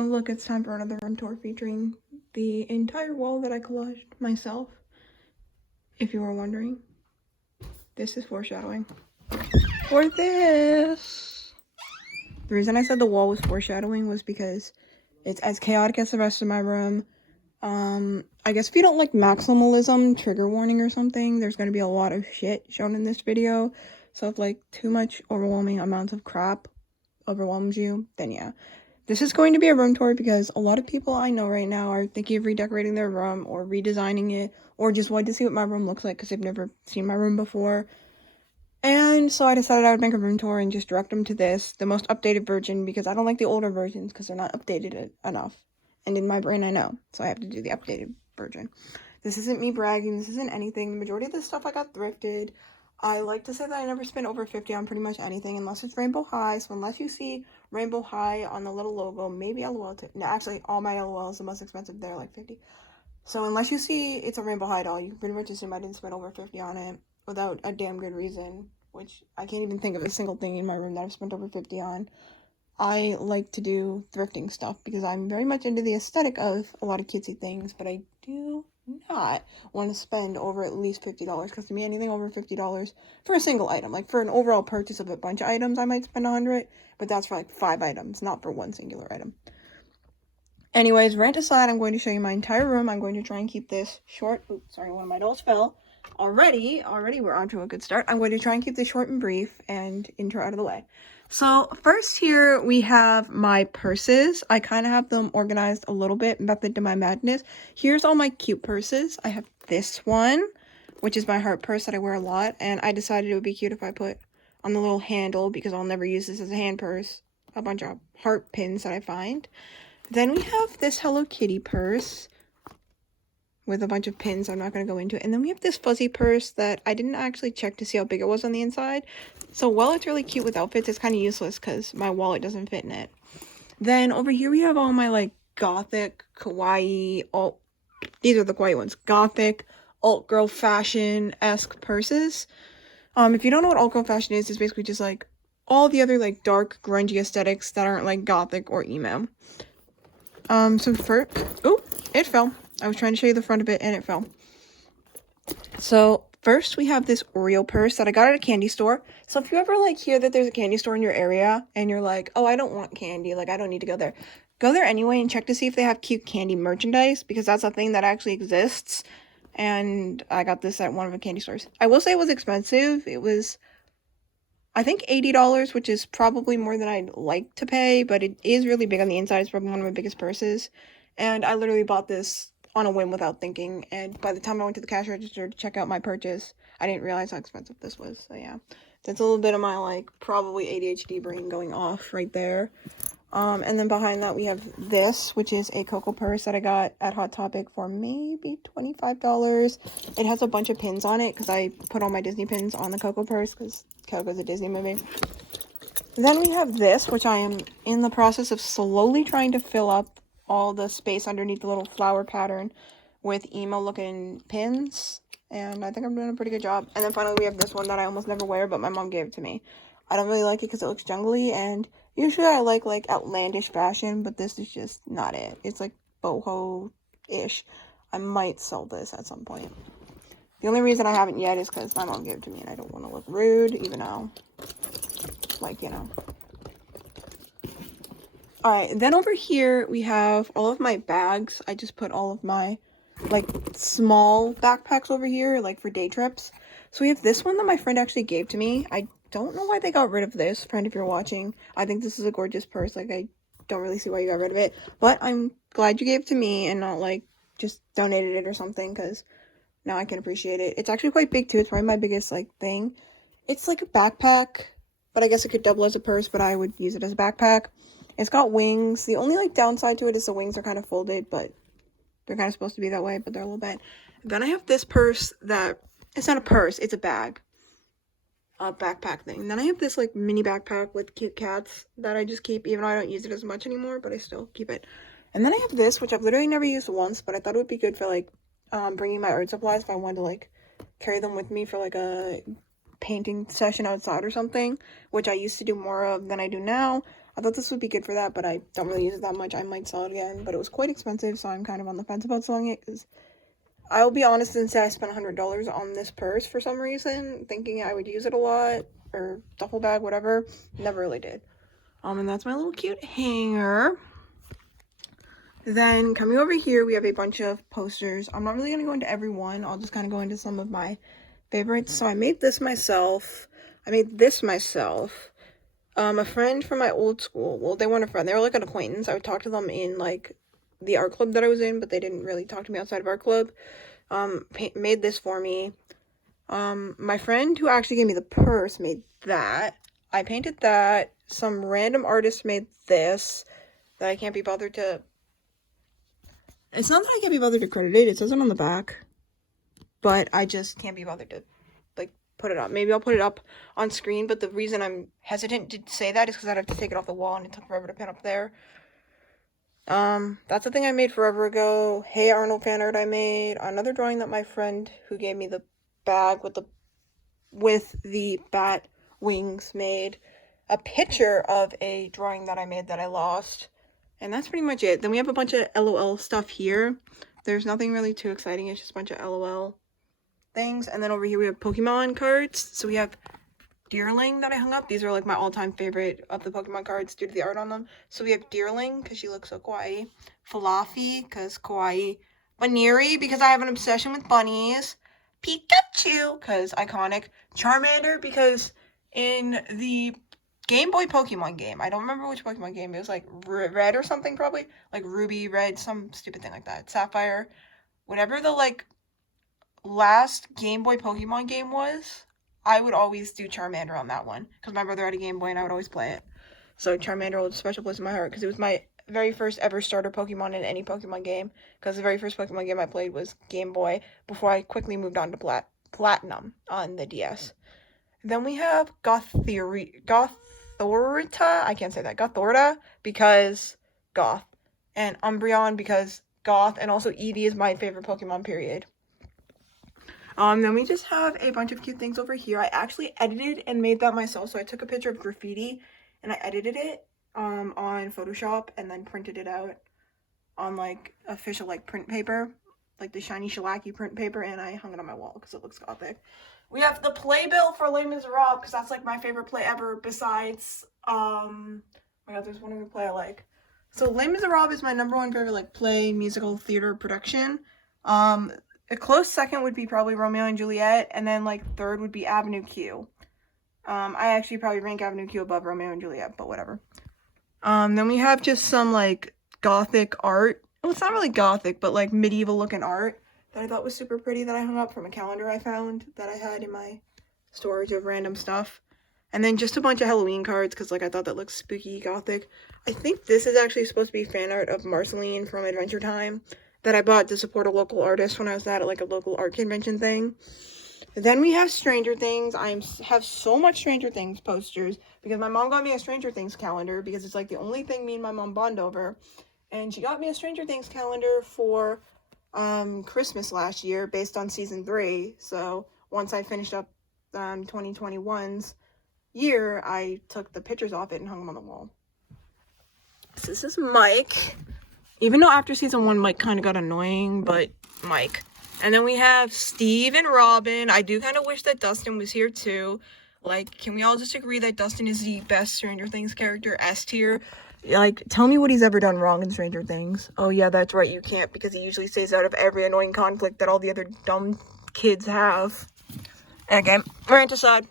Oh look, it's time for another room tour featuring the entire wall that I collaged myself. If you were wondering, this is foreshadowing for this. The reason I said the wall was foreshadowing was because it's as chaotic as the rest of my room. I guess if you don't like maximalism, trigger warning or something, there's going to be a lot of shit shown in this video. So if like too much overwhelming amounts of crap overwhelms you, then yeah. This is going to be a room tour because a lot of people I know right now are thinking of redecorating their room or redesigning it or just wanted to see what my room looks like because they've never seen my room before. And so I decided I would make a room tour and just direct them to this, the most updated version, because I don't like the older versions because they're not updated enough. And in my brain I know, so I have to do the updated version. This isn't me bragging, this isn't anything. The majority of this stuff I got thrifted. I like to say that I never spent over 50 on pretty much anything unless it's Rainbow High. So unless you see Rainbow High on the little logo, maybe LOL no, actually all my LOLs, the most expensive, they're like 50. So unless you see it's a Rainbow High doll, you can pretty much assume I didn't spend over 50 on it without a damn good reason, which I can't even think of a single thing in my room that I've spent over 50 on. I like to do thrifting stuff because I'm very much into the aesthetic of a lot of cutesy things, but I do not want to spend over at least $50 because to me anything over $50 for a single item, like for an overall purchase of a bunch of items, I might spend 100, but that's for like 5 items, not for one singular item. Anyways, rant aside, I'm going to show you my entire room. I'm going to try and keep this short. Oops, sorry, one of my dolls fell. Already, we're on to a good start. I'm going to try and keep this short and brief and intro out of the way. So first here we have my purses. I kind of have them organized a little bit, method to my madness. Here's all my cute purses. I have this one, which is my heart purse that I wear a lot. And I decided it would be cute if I put on the little handle, because I'll never use this as a hand purse, a bunch of heart pins that I find. Then we have this Hello Kitty purse with a bunch of pins I'm not going to go into. And then we have this fuzzy purse that I didn't actually check to see how big it was on the inside. So while it's really cute with outfits, it's kind of useless because my wallet doesn't fit in it. Then over here we have all my like gothic, kawaii, these are the kawaii ones, gothic, alt girl fashion-esque purses. If you don't know what alt girl fashion is, it's basically just like all the other like dark, grungy aesthetics that aren't like gothic or emo. So first, oh, it fell. I was trying to show you the front of it and it fell. So first we have this Oreo purse that I got at a candy store. So if you ever like hear that there's a candy store in your area and you're like, oh, I don't want candy, like I don't need to go there. Go there anyway and check to see if they have cute candy merchandise, because that's a thing that actually exists. And I got this at one of the candy stores. I will say it was expensive. It was, I think, $80, which is probably more than I'd like to pay, but it is really big on the inside. It's probably one of my biggest purses. And I literally bought this on a whim without thinking. And by the time I went to the cash register to check out my purchase, I didn't realize how expensive this was. So yeah, that's a little bit of my like probably ADHD brain going off right there. And then behind that we have this, which is a Coco purse that I got at Hot Topic for maybe $25. It has a bunch of pins on it because I put all my Disney pins on the Coco purse because Coco's a Disney movie. Then we have this, which I am in the process of slowly trying to fill up all the space underneath the little flower pattern with emo looking pins. And I think I'm doing a pretty good job. And then finally we have this one that I almost never wear, but my mom gave it to me. I don't really like it because it looks jungly, and usually I like outlandish fashion, but this is just not it. It's like boho-ish. I might sell this at some point. The only reason I haven't yet is because my mom gave it to me and I don't want to look rude, even though, like, you know. Alright, then over here we have all of my bags. I just put all of my, like, small backpacks over here, like, for day trips. So we have this one that my friend actually gave to me. I don't know why they got rid of this, friend, if you're watching. I think this is a gorgeous purse. Like, I don't really see why you got rid of it. But I'm glad you gave it to me and not, like, just donated it or something, because now I can appreciate it. It's actually quite big, too. It's probably my biggest, like, thing. It's like a backpack, but I guess it could double as a purse, but I would use it as a backpack. It's got wings. The only, like, downside to it is the wings are kind of folded, but they're kind of supposed to be that way, but they're a little bit. Then I have this purse that, it's not a purse, it's a bag. A backpack thing. And then I have this like mini backpack with cute cats that I just keep, even though I don't use it as much anymore, but I still keep it. And then I have this, which I've literally never used once, but I thought it would be good for like bringing my art supplies if I wanted to like carry them with me for like a painting session outside or something, which I used to do more of than I do now. I thought this would be good for that, but I don't really use it that much. I might sell it again, but it was quite expensive, so I'm kind of on the fence about selling it, because I'll be honest and say I spent $100 on this purse for some reason, thinking I would use it a lot, or duffel bag, whatever. Never really did. And that's my little cute hanger. Then coming over here, we have a bunch of posters. I'm not really going to go into every one. I'll just kind of go into some of my favorites. So I made this myself. A friend from my old school, well, they weren't a friend, they were like an acquaintance. I would talk to them in like the art club that I was in, but they didn't really talk to me outside of art club. Made this for me. My friend who actually gave me the purse made that. I painted that. Some random artist made this that I can't be bothered to. It's not that I can't be bothered to credit it. It says it on the back, but I just can't be bothered to like put it up. Maybe I'll put it up on screen, but the reason I'm hesitant to say that is because I'd have to take it off the wall, and it took forever to pin up there. That's a thing I made forever ago. Hey Arnold fan art I made. Another drawing that my friend who gave me the bag with the bat wings made. A picture of a drawing that I made that I lost. And that's pretty much it. Then we have a bunch of LOL stuff here. There's nothing really too exciting. It's just a bunch of LOL things. And then over here we have Pokemon cards. So we have Deerling that I hung up. These are like my all-time favorite of the Pokemon cards due to the art on them. So we have Deerling because she looks so kawaii. Falafi because kawaii. Baneri because I have an obsession with bunnies. Pikachu because iconic. Charmander because in the Game Boy Pokemon game, I don't remember which Pokemon game, it was like Red or something probably, like Ruby, Red, some stupid thing like that, Sapphire, whatever the like last Game Boy Pokemon game was, I would always do Charmander on that one, because my brother had a Game Boy and I would always play it. So Charmander holds a special place in my heart, because it was my very first ever starter Pokemon in any Pokemon game, because the very first Pokemon game I played was Game Boy, before I quickly moved on to Platinum on the DS. Then we have Gothorita, I can't say that, Gothorita, because Goth, and Umbreon because Goth, and also Eevee is my favorite Pokemon, period. Then we just have a bunch of cute things over here. I actually edited and made that myself, so I took a picture of graffiti, and I edited it, on Photoshop, and then printed it out on, like, official, like, print paper, like the shiny shellacky print paper, and I hung it on my wall, because it looks gothic. We have the playbill for Les Miserables, because that's, like, my favorite play ever, besides, oh my god, there's one other play I like. So, Les Miserables is my number one favorite, like, play, musical, theater, production. A close second would be probably Romeo and Juliet, and then, like, third would be Avenue Q. I actually probably rank Avenue Q above Romeo and Juliet, but whatever. Then we have just some, like, gothic art. Well, it's not really gothic, but, like, medieval-looking art that I thought was super pretty that I hung up from a calendar I found that I had in my storage of random stuff. And then just a bunch of Halloween cards, because, like, I thought that looked spooky, gothic. I think this is actually supposed to be fan art of Marceline from Adventure Time that I bought to support a local artist when I was at, like, a local art convention thing. Then we have Stranger Things. I have so much Stranger Things posters, because my mom got me a Stranger Things calendar, because it's, like, the only thing me and my mom bond over. And she got me a Stranger Things calendar for Christmas last year based on season 3. So once I finished up 2021's year, I took the pictures off it and hung them on the wall. So this is Mike. Even though after season 1 Mike kind of got annoying, but Mike. And then we have Steve and Robin. I do kind of wish that Dustin was here too. Like, can we all just agree that Dustin is the best Stranger Things character, S tier? Like, tell me what he's ever done wrong in Stranger Things. Oh, yeah, that's right, you can't, because he usually stays out of every annoying conflict that all the other dumb kids have. Okay, rant aside.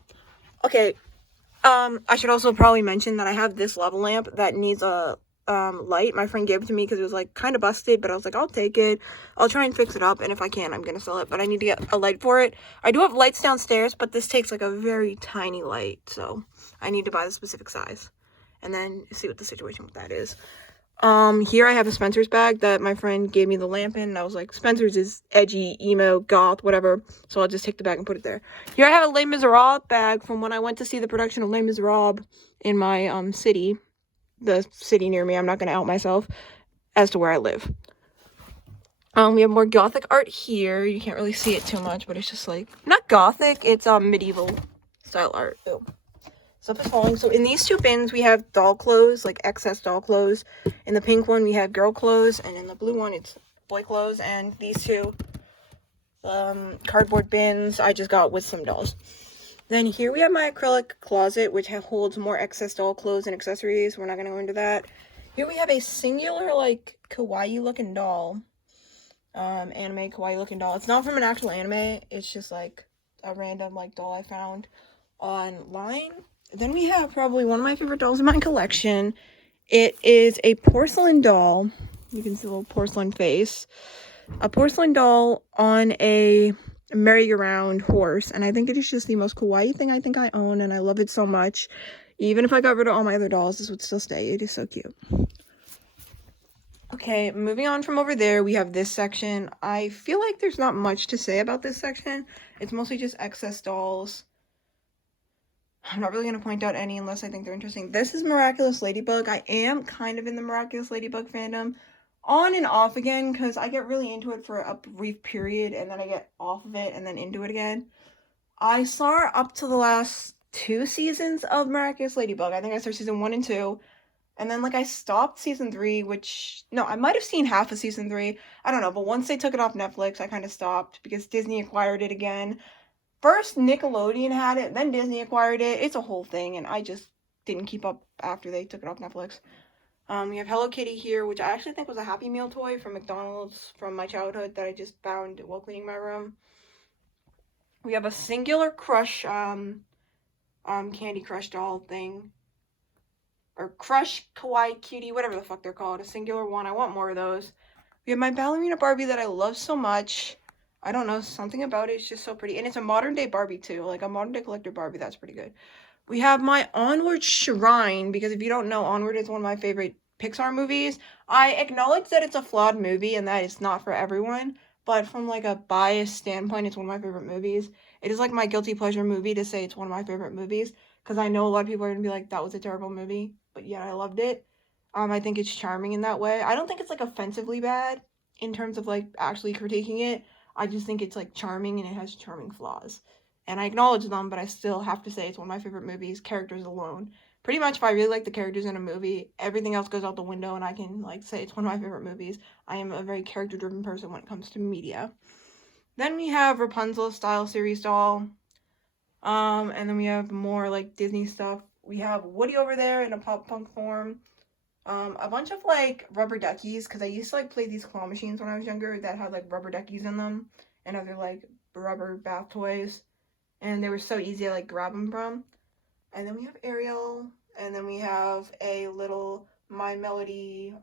Okay, I should also probably mention that I have this lava lamp that needs a, light. My friend gave it to me because it was, like, kind of busted, but I was like, I'll take it. I'll try and fix it up, and if I can, I'm gonna sell it, but I need to get a light for it. I do have lights downstairs, but this takes, like, a very tiny light, so I need to buy the specific size. And then see what the situation with that is. Here I have a Spencer's bag that my friend gave me the lamp in, and I was like, Spencer's is edgy, emo, goth, whatever, so I'll just take the bag and put it there. Here I have a Les Miserables bag from when I went to see the production of Les Miserables in my, city. The city near me. I'm not going to out myself as to where I live. We have more gothic art here. You can't really see it too much, but it's just, like, not gothic, it's, medieval style art. Ew. Stuff is falling. So in these two bins, we have doll clothes, like excess doll clothes. In the pink one, we have girl clothes. And in the blue one, it's boy clothes. And these two cardboard bins I just got with some dolls. Then here we have my acrylic closet, which holds more excess doll clothes and accessories. We're not going to go into that. Here we have a singular, like, kawaii looking doll. Anime kawaii looking doll. It's not from an actual anime. It's just, like, a random, like, doll I found online. Then we have probably one of my favorite dolls in my collection. It is a porcelain doll. You can see a little porcelain face. A porcelain doll on a merry-go-round horse, and I think it is just the most kawaii thing I think I own, and I love it so much. Even if I got rid of all my other dolls, this would still stay. It is so cute. Okay, moving on from over there, we have this section. I feel like there's not much to say about this section. It's mostly just excess dolls. I'm not really going to point out any unless I think they're interesting. This is Miraculous Ladybug. I am kind of in the Miraculous Ladybug fandom. On and off again, because I get really into it for a brief period, and then I get off of it, and then into it again. I saw up to the last 2 seasons of Miraculous Ladybug. I think I saw season 1 and 2. And then, like, I stopped season 3, which... No, I might have seen half of season 3. I don't know, but once they took it off Netflix, I kind of stopped, because Disney acquired it again. First, Nickelodeon had it, then Disney acquired it. It's a whole thing, and I just didn't keep up after they took it off Netflix. We have Hello Kitty here, which I actually think was a Happy Meal toy from McDonald's from my childhood that I just found while cleaning my room. We have a singular Crush, Candy Crush doll thing. Or Crush Kawaii Cutie, whatever the fuck they're called. A singular one. I want more of those. We have my ballerina Barbie that I love so much. I don't know, something about it is just so pretty. And it's a modern day Barbie too. Like a modern day collector Barbie, that's pretty good. We have my Onward Shrine, because if you don't know, Onward is one of my favorite Pixar movies. I acknowledge that it's a flawed movie and that it's not for everyone, but from like a biased standpoint, it's one of my favorite movies. It is like my guilty pleasure movie to say it's one of my favorite movies, because I know a lot of people are going to be like, that was a terrible movie, but yeah, I loved it. I think it's charming in that way. I don't think it's like offensively bad in terms of like actually critiquing it. I just think it's like charming and it has charming flaws. And I acknowledge them, but I still have to say it's one of my favorite movies, characters alone. Pretty much if I really like the characters in a movie, everything else goes out the window and I can like say it's one of my favorite movies. I am a very character-driven person when it comes to media. Then we have Rapunzel style series doll. And then we have more like Disney stuff. We have Woody over there in a pop punk form. A bunch of like rubber duckies, because I used to like play these claw machines when I was younger that had like rubber duckies in them and other like rubber bath toys, and they were so easy to like grab them from. And then we have Ariel, and then we have a little My Melody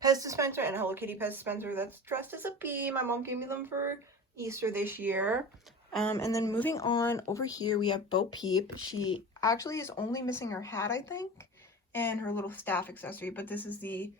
Pez dispenser and a Hello Kitty Pez dispenser that's dressed as a bee. My mom gave me them for Easter this year. And then moving on over here, we have Bo Peep. She actually is only missing her hat, I think, and her little staff accessory, but this is the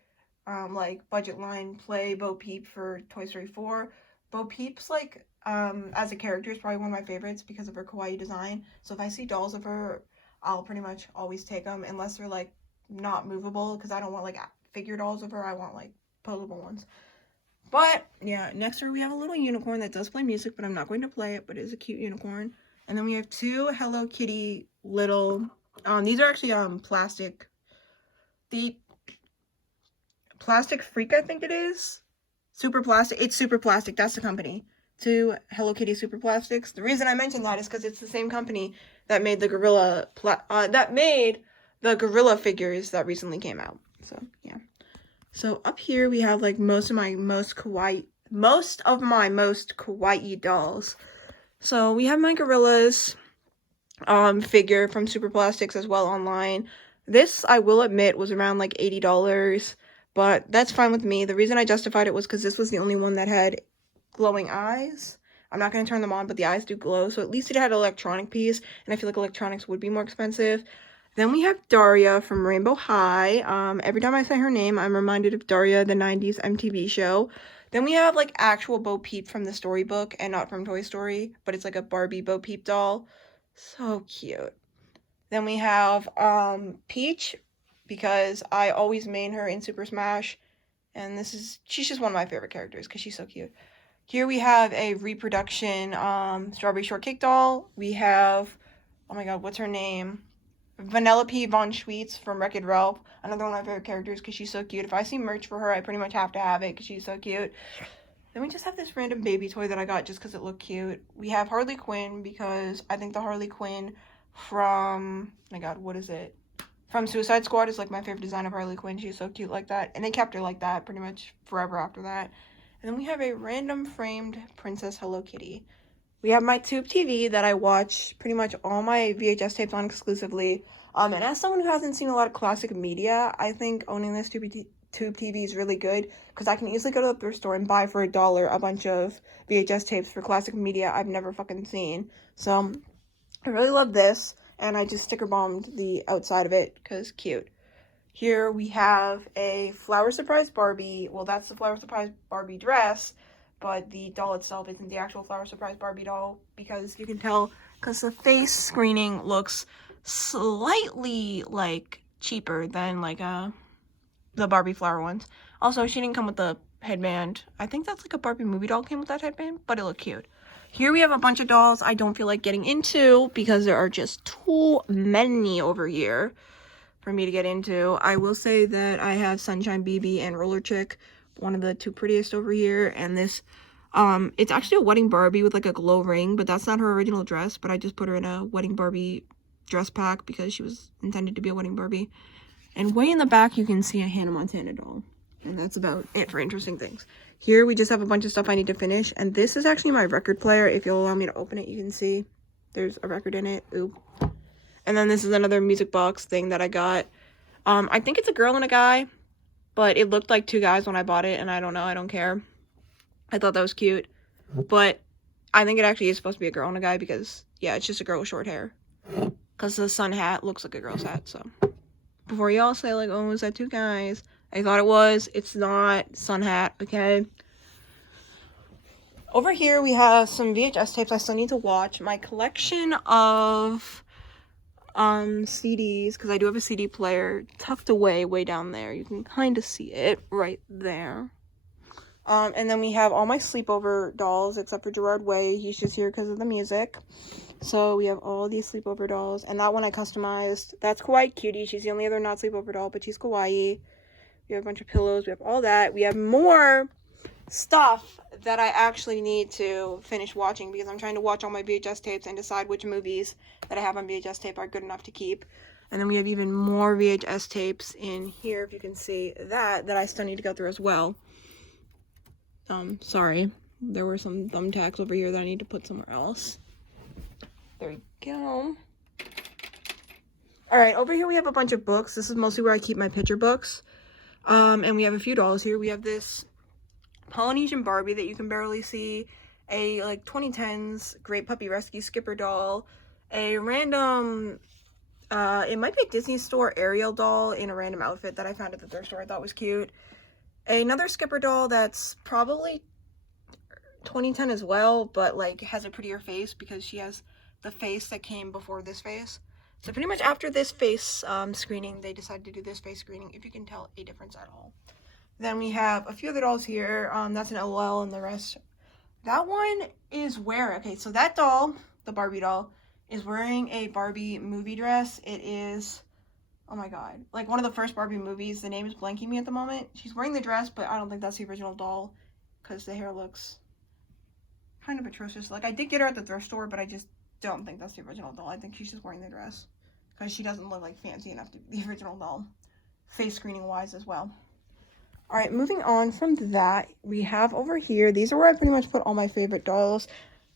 like budget line play Bo Peep for Toy Story 4. Bo Peep's like as a character is probably one of my favorites because of her kawaii design. So if I see dolls of her, I'll pretty much always take them unless they're like not movable, because I don't want like figure dolls of her. I want like posable ones. But yeah, next we have a little unicorn that does play music, but I'm not going to play it, but it is a cute unicorn. And then we have 2 Hello Kitty little these are actually plastic. The Plastic Freak, I think it is. Super Plastic. It's Super Plastic. That's the company. 2 Hello Kitty Super Plastics. The reason I mentioned that is because it's the same company that made the gorilla figures that recently came out. So yeah. So up here we have like most of my most kawaii dolls. So we have my gorillas figure from Super Plastics as well online. This, I will admit, was around like $80, but that's fine with me. The reason I justified it was because this was the only one that had glowing eyes. I'm not going to turn them on, but the eyes do glow, so at least it had an electronic piece, and I feel like electronics would be more expensive. Then we have Daria from Rainbow High. Every time I say her name, I'm reminded of Daria, the 90s MTV show. Then we have like actual Bo Peep from the storybook and not from Toy Story, but it's like a Barbie Bo Peep doll. So cute. Then we have Peach, because I always main her in Super Smash, and she's just one of my favorite characters because she's so cute. Here we have a reproduction Strawberry Shortcake doll. We have oh my god, what's her name? Vanellope von Schweetz from Wreck-It Ralph. Another one of my favorite characters because she's so cute. If I see merch for her, I pretty much have to have it because she's so cute. Then we just have this random baby toy that I got just because it looked cute. We have Harley Quinn because I think the Harley Quinn from, oh my god, what is it? From Suicide Squad is like my favorite design of Harley Quinn. She's so cute like that. And they kept her like that pretty much forever after that. And then we have a random framed Princess Hello Kitty. We have my tube TV that I watch pretty much all my VHS tapes on exclusively. And as someone who hasn't seen a lot of classic media, I think owning this tube TV is really good because I can easily go to the thrift store and buy for $1 a bunch of VHS tapes for classic media I've never fucking seen. So I really love this, and I just sticker bombed the outside of it because cute. Here we have a Flower Surprise Barbie. Well, that's the Flower Surprise Barbie dress, but the doll itself isn't the actual Flower Surprise Barbie doll because you can tell because the face screening looks slightly like cheaper than like the Barbie flower ones. Also, she didn't come with the headband. I think that's like a Barbie movie doll came with that headband, but it looked cute. Here we have a bunch of dolls I don't feel like getting into because there are just too many over here for me to get into. I will say that I have Sunshine BB and Roller Chick, one of the two prettiest over here, and this it's actually a wedding Barbie with like a glow ring, but that's not her original dress, but I just put her in a wedding Barbie dress pack because she was intended to be a wedding Barbie. And way in the back, you can see a Hannah Montana doll. And that's about it for interesting things. Here, we just have a bunch of stuff I need to finish. And this is actually my record player. If you'll allow me to open it, you can see there's a record in it. Ooh. And then this is another music box thing that I got. I think it's a girl and a guy. But it looked like two guys when I bought it. And I don't know. I don't care. I thought that was cute. But I think it actually is supposed to be a girl and a guy. Because, yeah, it's just a girl with short hair. Because the sun hat looks like a girl's hat, so... Before y'all say, like, oh, is that two guys? I thought it was. It's not. Sun hat, okay? Over here, we have some VHS tapes I still need to watch. My collection of CDs, because I do have a CD player tucked away way down there. You can kind of see it right there. And then we have all my sleepover dolls, except for Gerard Way. He's just here because of the music. So we have all these sleepover dolls. And that one I customized. That's Kawaii Cutie. She's the only other not sleepover doll, but she's kawaii. We have a bunch of pillows. We have all that. We have more stuff that I actually need to finish watching because I'm trying to watch all my VHS tapes and decide which movies that I have on VHS tape are good enough to keep. And then we have even more VHS tapes in here, if you can see that I still need to go through as well. Sorry. There were some thumbtacks over here that I need to put somewhere else. There we go. Alright, over here we have a bunch of books. This is mostly where I keep my picture books. And we have a few dolls here. We have this Polynesian Barbie that you can barely see. A, like, 2010s Great Puppy Rescue Skipper doll. A random, it might be a Disney Store Ariel doll in a random outfit that I found at the thrift store I thought was cute. Another Skipper doll that's probably 2010 as well, but, like, has a prettier face because she has the face that came before this face. So pretty much after this face screening, they decided to do this face screening, if you can tell a difference at all. Then we have a few other dolls here. That's an LOL and the rest. That one is okay, so that doll, the Barbie doll, is wearing a Barbie movie dress. It is, oh my god, like one of the first Barbie movies. The name is blanking me at the moment. She's wearing the dress, but I don't think that's the original doll because the hair looks kind of atrocious. Like, I did get her at the thrift store, but I just don't think that's the original doll. I think she's just wearing the dress because she doesn't look like fancy enough to be the original doll, face screening wise as well. All right, moving on from that, we have over here, these are where I pretty much put all my favorite dolls.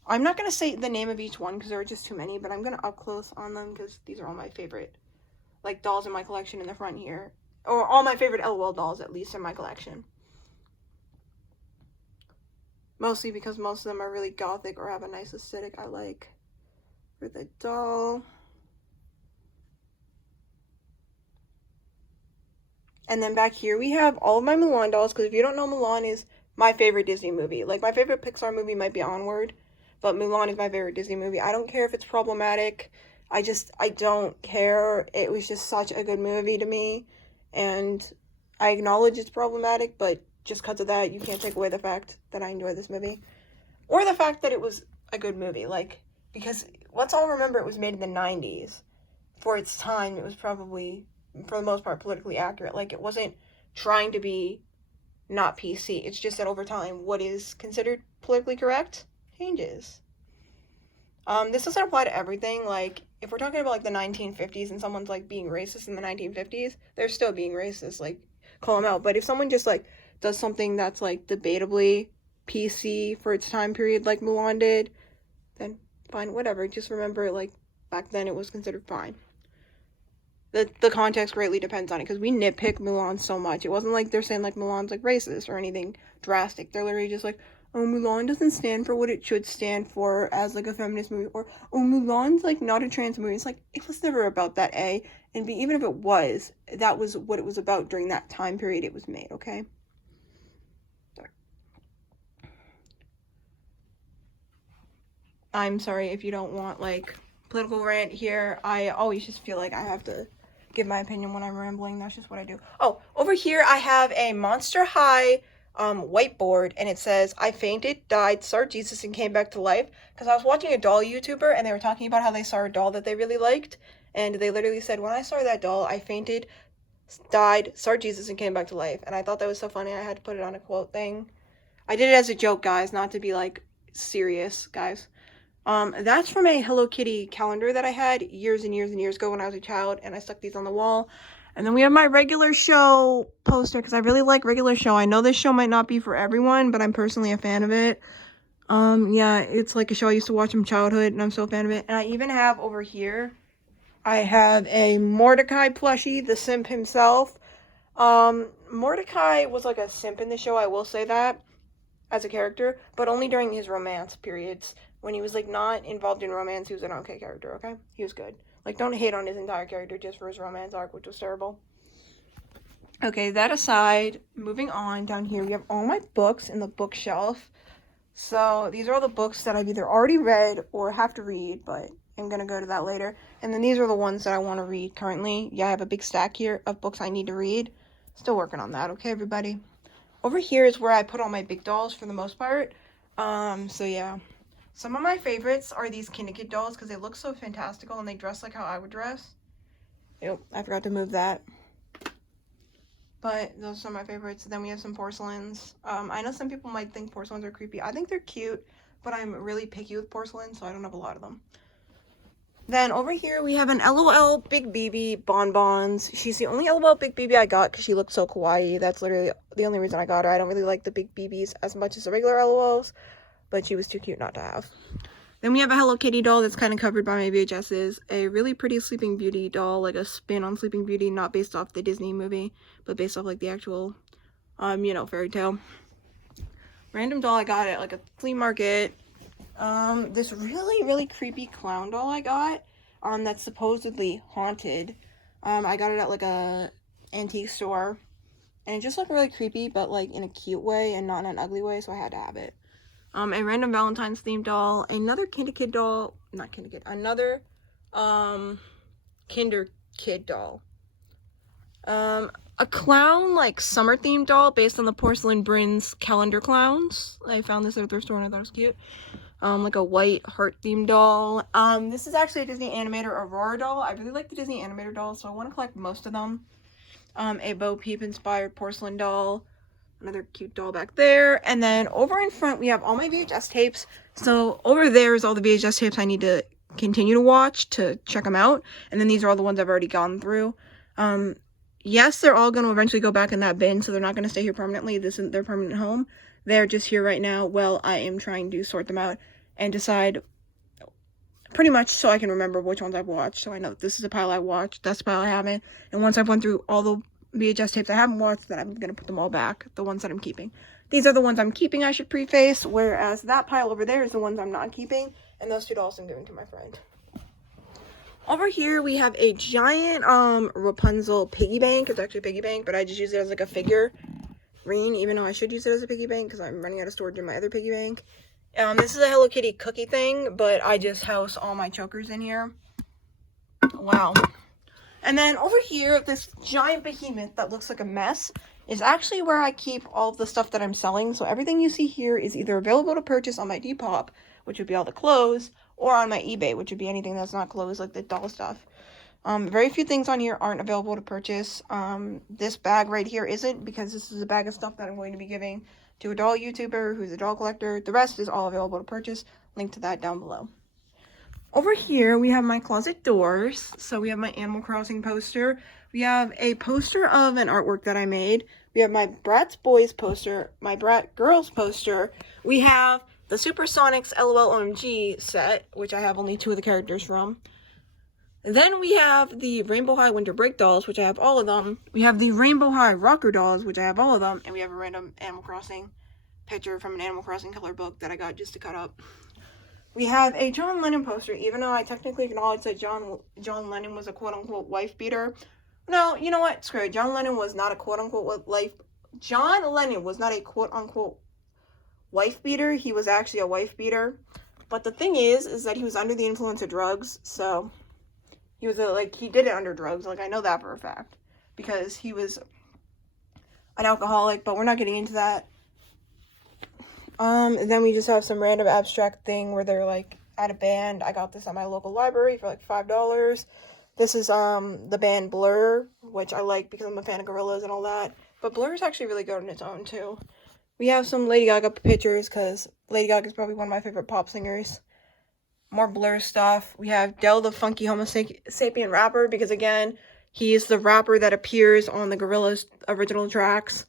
I'm not going to say the name of each one because there are just too many, but I'm going to up close on them because these are all my favorite, like, dolls in my collection in the front here. Or all my favorite LOL dolls, at least, in my collection. Mostly because most of them are really gothic or have a nice aesthetic I like. For the doll. And then back here we have all of my Mulan dolls, because if you don't know, Mulan is my favorite Disney movie. Like, my favorite Pixar movie might be Onward, but Mulan is my favorite Disney movie. I don't care if it's problematic. I don't care. It was just such a good movie to me, and I acknowledge it's problematic, but just because of that, you can't take away the fact that I enjoy this movie. Or the fact that it was a good movie, like, because let's all remember it was made in the 90s. For its time, it was probably, for the most part, politically accurate. Like, it wasn't trying to be not PC. It's just that over time, what is considered politically correct changes. This doesn't apply to everything. Like, if we're talking about, like, the 1950s and someone's, like, being racist in the 1950s, they're still being racist. Like, call them out. But if someone just, like, does something that's, like, debatably PC for its time period, like Mulan did, then fine, whatever. Just remember, like, back then it was considered fine. The context greatly depends on it, because we nitpick Mulan so much. It wasn't like they're saying, like, Mulan's, like, racist or anything drastic. They're literally just like, oh, Mulan doesn't stand for what it should stand for as, like, a feminist movie. Or, oh, Mulan's, like, not a trans movie. It's like, it was never about that, A. And B, even if it was, that was what it was about during that time period it was made, okay? I'm sorry if you don't want, like, political rant here. I always just feel like I have to give my opinion when I'm rambling. That's just what I do. Oh, over here I have a Monster High whiteboard, and it says, I fainted, died, saw Jesus, and came back to life. Because I was watching a doll YouTuber, and they were talking about how they saw a doll that they really liked, and they literally said, when I saw that doll, I fainted, died, saw Jesus, and came back to life. And I thought that was so funny, I had to put it on a quote thing. I did it as a joke, guys, not to be, like, serious, guys. That's from a Hello Kitty calendar that I had years and years and years ago when I was a child, and I stuck these on the wall. And then we have my regular show poster, because I really like regular show. I know this show might not be for everyone, but I'm personally a fan of it. Yeah, it's like a show I used to watch from childhood, and I'm so a fan of it. And I even have over here, I have a Mordecai plushie, the simp himself. Mordecai was like a simp in the show, I will say that, as a character, but only during his romance periods. When he was, like, not involved in romance, he was an okay character, okay? He was good. Like, don't hate on his entire character just for his romance arc, which was terrible. Okay, that aside, moving on, down here, we have all my books in the bookshelf. So, these are all the books that I've either already read or have to read, but I'm gonna go to that later. And then these are the ones that I want to read currently. Yeah, I have a big stack here of books I need to read. Still working on that, okay, everybody? Over here is where I put all my big dolls for the most part. So yeah. Some of my favorites are these Kinda Kid dolls because they look so fantastical and they dress like how I would dress. Yep, I forgot to move that. But those are my favorites. Then we have some porcelains. I know some people might think porcelains are creepy. I think they're cute, but I'm really picky with porcelain, so I don't have a lot of them. Then over here we have an LOL Big BB bonbons. She's the only LOL Big BB I got because she looked so kawaii. That's literally the only reason I got her. I don't really like the Big BBs as much as the regular LOLs, but she was too cute not to have. Then we have a Hello Kitty doll that's kind of covered by my VHSs. A really pretty Sleeping Beauty doll, like a spin on Sleeping Beauty, not based off the Disney movie, but based off, like, the actual, fairy tale. Random doll I got at, like, a flea market. This really, really creepy clown doll I got, that's supposedly haunted. I got it at, like, a antique store, and it just looked really creepy, but, like, in a cute way and not in an ugly way, so I had to have it. A random Valentine's themed doll, another Kinder Kid doll, another, Kinder Kid doll. A clown, like, summer themed doll based on the Porcelain Brins calendar clowns. I found this at a thrift store and I thought it was cute. Like a white heart themed doll. This is actually a Disney Animator Aurora doll. I really like the Disney Animator dolls, so I want to collect most of them. A Bo Peep inspired porcelain doll. Another cute doll back there. And then over in front, we have all my VHS tapes. So over there is all the VHS tapes I need to continue to watch to check them out. And then these are all the ones I've already gone through. Yes, they're all going to eventually go back in that bin, so they're not going to stay here permanently. This isn't their permanent home. They're just here right now while I am trying to sort them out and decide pretty much so I can remember which ones I've watched. So I know this is a pile I watched, that's a pile I haven't. And once I've went through all the VHS tapes I haven't watched, then I'm going to put them all back, the ones that I'm keeping. These are the ones I'm keeping, I should preface, whereas that pile over there is the ones I'm not keeping, and those two dolls I'm giving to my friend. Over here, we have a giant, Rapunzel piggy bank. It's actually a piggy bank, but I just use it as, like, a figure ring, even though I should use it as a piggy bank, because I'm running out of storage in my other piggy bank. This is a Hello Kitty cookie thing, but I just house all my chokers in here. Wow. And then over here, this giant behemoth that looks like a mess is actually where I keep all of the stuff that I'm selling. So everything you see here is either available to purchase on my Depop, which would be all the clothes, or on my eBay, which would be anything that's not clothes, like the doll stuff. Very few things on here aren't available to purchase. This bag right here isn't, because this is a bag of stuff that I'm going to be giving to a doll YouTuber who's a doll collector. The rest is all available to purchase. Link to that down below. Over here, we have my closet doors. So we have my Animal Crossing poster. We have a poster of an artwork that I made. We have my Bratz Boys poster, my Brat Girls poster. We have the Supersonics LOL OMG set, which I have only 2 of the characters from. Then we have the Rainbow High Winter Break dolls, which I have all of them. We have the Rainbow High Rocker dolls, which I have all of them. And we have a random Animal Crossing picture from an Animal Crossing color book that I got just to cut up. We have a John Lennon poster, even though I technically acknowledge that John Lennon was a quote-unquote wife beater. No, you know what? Screw it. John Lennon was not a quote-unquote John Lennon was not a quote-unquote wife beater. He was actually a wife beater. But the thing is that he was under the influence of drugs, so he was he did it under drugs. Like, I know that for a fact, because he was an alcoholic, but we're not getting into that. And then we just have some random abstract thing where they're like at a band. I got this at my local library for like $5. This is the band Blur, which I like because I'm a fan of Gorillaz and all that. But Blur is actually really good on its own too. We have some Lady Gaga pictures because Lady Gaga is probably one of my favorite pop singers. More Blur stuff. We have Del the Funky Homo Sapien rapper, because again, he's the rapper that appears on the Gorillaz original tracks.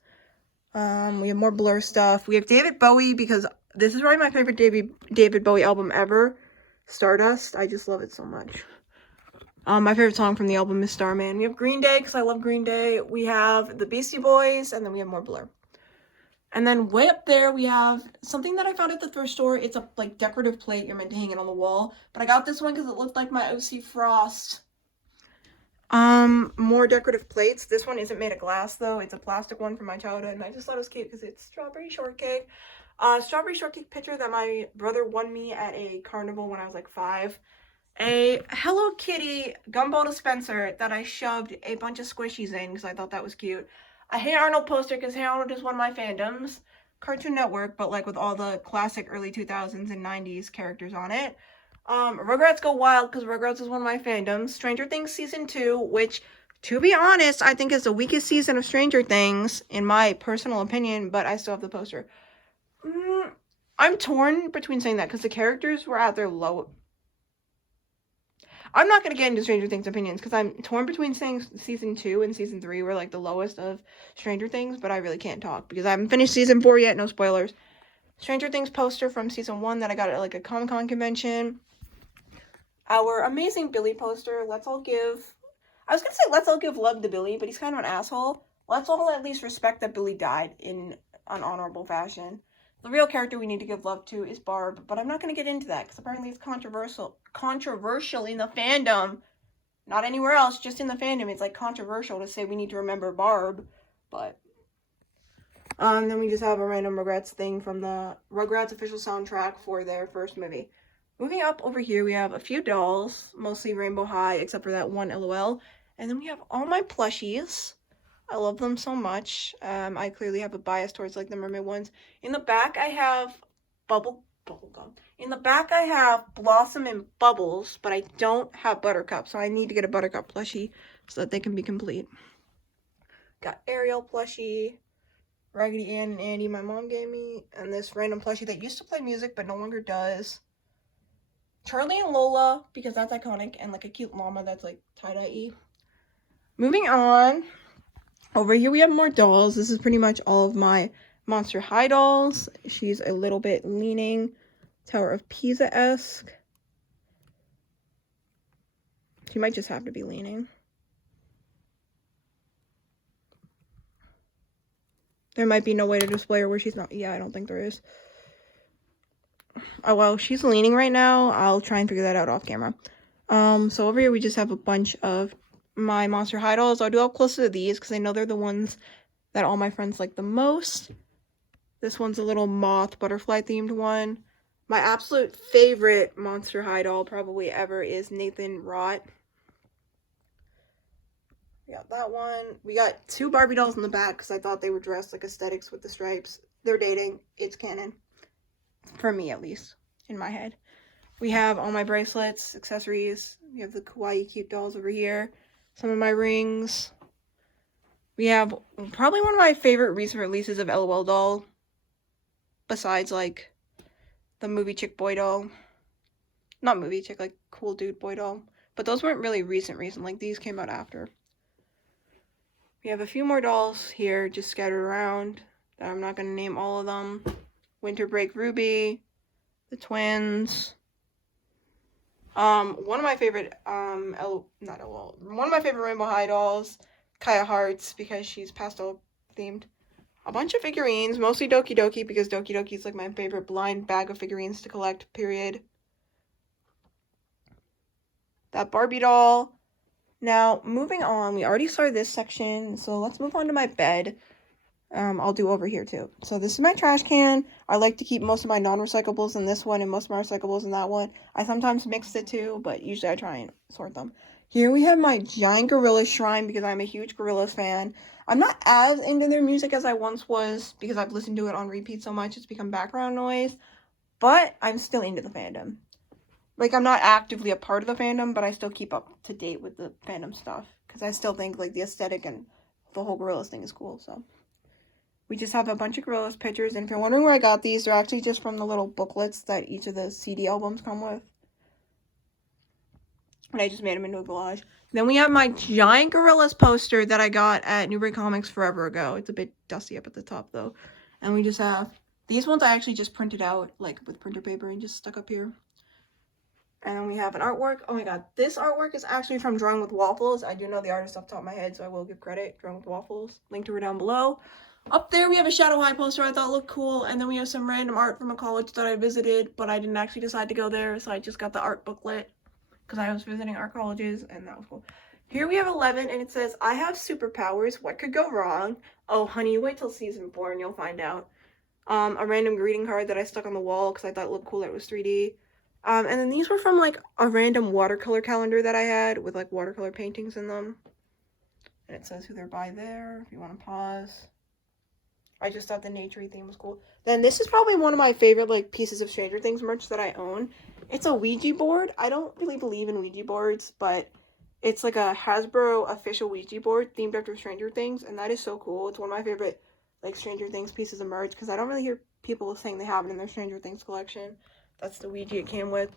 We have more Blur stuff. We have David Bowie, because this is probably my favorite David Bowie album ever. Stardust. I just love it so much. My favorite song from the album is Starman. We have Green Day, because I love Green Day. We have the Beastie Boys, and then we have more Blur. And then way up there, we have something that I found at the thrift store. It's a decorative plate. You're meant to hang it on the wall. But I got this one because it looked like my OC Frost. More decorative plates. This one isn't made of glass, though. It's a plastic one from my childhood, and I just thought it was cute because it's strawberry shortcake. Strawberry shortcake picture that my brother won me at a carnival when I was like 5. A Hello Kitty gumball dispenser that I shoved a bunch of squishies in because I thought that was cute. A Hey Arnold poster because Hey Arnold is one of my fandoms. Cartoon Network, but like with all the classic early 2000s and 90s characters on it. Rugrats Go Wild, because Rugrats is one of my fandoms. Stranger Things Season 2, which, to be honest, I think is the weakest season of Stranger Things, in my personal opinion, but I still have the poster. I'm torn between saying that, because the characters were at their low. I'm not going to get into Stranger Things opinions, because I'm torn between saying Season 2 and Season 3 were, like, the lowest of Stranger Things, but I really can't talk, because I haven't finished Season 4 yet, no spoilers. Stranger Things poster from Season 1 that I got at, like, a Comic-Con convention. Our amazing Billy poster, let's all give love to Billy, but he's kind of an asshole. Let's all at least respect that Billy died in an honorable fashion. The real character we need to give love to is Barb, but I'm not going to get into that, because apparently it's controversial in the fandom. Not anywhere else, just in the fandom. It's, like, controversial to say we need to remember Barb, but then we just have a random Rugrats thing from the Rugrats official soundtrack for their first movie. Moving up over here, we have a few dolls, mostly Rainbow High, except for that one LOL. And then we have all my plushies. I love them so much. I clearly have a bias towards, like, the mermaid ones. In the back, I have Bubblegum. In the back, I have Blossom and Bubbles, but I don't have Buttercup, so I need to get a Buttercup plushie so that they can be complete. Got Ariel plushie, Raggedy Ann and Andy my mom gave me, and this random plushie that used to play music but no longer does. Charlie and Lola, because that's iconic, and like a cute llama that's like tie-dye-y. Moving on, over here we have more dolls. This is pretty much all of my Monster High dolls. She's a little bit leaning, Tower of Pisa-esque. She might just have to be leaning. There might be no way to display her where she's not. Yeah, I don't think there is. Oh, well, she's leaning right now. I'll try and figure that out off camera. So over here we just have a bunch of my Monster High dolls. I'll do up closer to these because I know they're the ones that all my friends like the most. This one's a little moth butterfly themed one. My absolute favorite Monster High doll probably ever is Nathan Rott. We got that one. We got 2 Barbie dolls in the back because I thought they were dressed like aesthetics with the stripes. They're dating. It's canon. For me, at least. In my head. We have all my bracelets, accessories. We have the kawaii cute dolls over here. Some of my rings. We have probably one of my favorite recent releases of LOL doll. Besides, like, the movie chick boy doll. Not movie chick, like, cool dude boy doll. But those weren't really recent. Like, these came out after. We have a few more dolls here just scattered around. I'm not going to name all of them. Winter Break Ruby. The twins. One of my favorite, one of my favorite Rainbow High dolls, Kaya Hearts, because she's pastel themed. A bunch of figurines, mostly Doki Doki, because Doki Doki is like my favorite blind bag of figurines to collect, period. That Barbie doll. Now, moving on, we already started this section, so let's move on to my bed. I'll do over here too. So this is my trash can. I like to keep most of my non-recyclables in this one and most of my recyclables in that one. I sometimes mix the two, but usually I try and sort them. Here we have my giant Gorillaz shrine because I'm a huge Gorillaz fan. I'm not as into their music as I once was because I've listened to it on repeat so much it's become background noise, but I'm still into the fandom. Like, I'm not actively a part of the fandom, but I still keep up to date with the fandom stuff because I still think, like, the aesthetic and the whole Gorillaz thing is cool, so. We just have a bunch of Gorillaz pictures, and if you're wondering where I got these, they're actually just from the little booklets that each of the CD albums come with. And I just made them into a collage. Then we have my giant Gorillaz poster that I got at Newbury Comics forever ago. It's a bit dusty up at the top, though. And we just have, these ones I actually just printed out, like, with printer paper and just stuck up here. And then we have an artwork. Oh my god, this artwork is actually from Drawing with Waffles. I do know the artist off the top of my head, so I will give credit. Drawing with Waffles. Link to her down below. Up there we have a Shadow High poster I thought looked cool, and then we have some random art from a college that I visited, but I didn't actually decide to go there, so I just got the art booklet because I was visiting art colleges, and that was cool. Here we have 11, and it says, I have superpowers, what could go wrong? Oh, honey, wait till season 4 and you'll find out. A random greeting card that I stuck on the wall because I thought it looked cool that it was 3D. And then these were from, like, a random watercolor calendar that I had with, like, watercolor paintings in them. And it says who they're by there, if you want to pause. I just thought the naturey theme was cool. Then this is probably one of my favorite, like, pieces of Stranger Things merch that I own. It's a Ouija board. I don't really believe in Ouija boards, but it's like a Hasbro official Ouija board themed after Stranger Things, and that is so cool. It's one of my favorite, like, Stranger Things pieces of merch, because I don't really hear people saying they have it in their Stranger Things collection. That's the Ouija it came with,